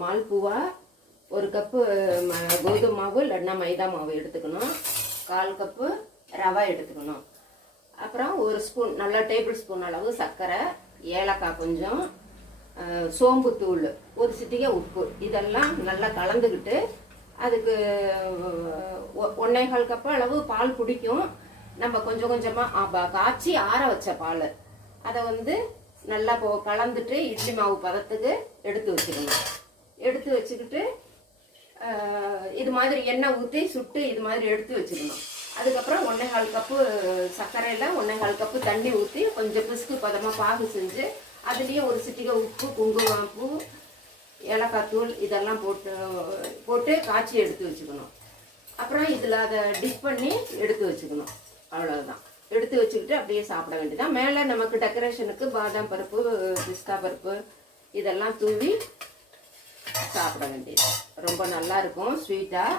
மால்பூவா, 1 cup கோதுமை மாவு இல்லைன்னா மைதா மாவு எடுத்துக்கணும், 1/4 கப்பு ரவை எடுத்துக்கணும், அப்புறம் 1 ஸ்பூன் நல்ல டேபிள் ஸ்பூன் அளவு சர்க்கரை, ஏலக்காய் கொஞ்சம், சோம்பு தூள், 1 சிட்டிகை உப்பு, இதெல்லாம் நல்லா கலந்துக்கிட்டு அதுக்கு 1/4 கப்பு அளவு பால் பிடிக்கும். நம்ம கொஞ்சம் கொஞ்சமாக காய்ச்சி ஆற வச்ச பால் அதை வந்து நல்லா கலந்துட்டு இட்லி மாவு பதத்துக்கு எடுத்து வச்சுக்கணும். எடுத்து வச்சுக்கிட்டு இது மாதிரி எண்ணெய் ஊற்றி சுட்டு இது மாதிரி எடுத்து வச்சுக்கணும். அதுக்கப்புறம் 1/4 கப்பு சர்க்கரையில் 1/4 கப்பு தண்ணி ஊற்றி கொஞ்சம் பிசுக்கு பதமாக பாகு செஞ்சு அதுலேயும் 1 சிட்டிகை உப்பு, குங்குமப்பூ, ஏலக்காய் தூள் இதெல்லாம் போட்டு காய்ச்சி எடுத்து வச்சுக்கணும். அப்புறம் இதில் அதை டிப் பண்ணி எடுத்து வச்சுக்கணும். அவ்வளோதான். எடுத்து வச்சுக்கிட்டு அப்படியே சாப்பிட வேண்டியதான். மேலே நமக்கு டெக்கரேஷனுக்கு பாதாம் பருப்பு, பிஸ்தா பருப்பு இதெல்லாம் தூவி சாப்பிட வேண்டியது. ரொம்ப நல்லா இருக்கும் ஸ்வீட்டாக.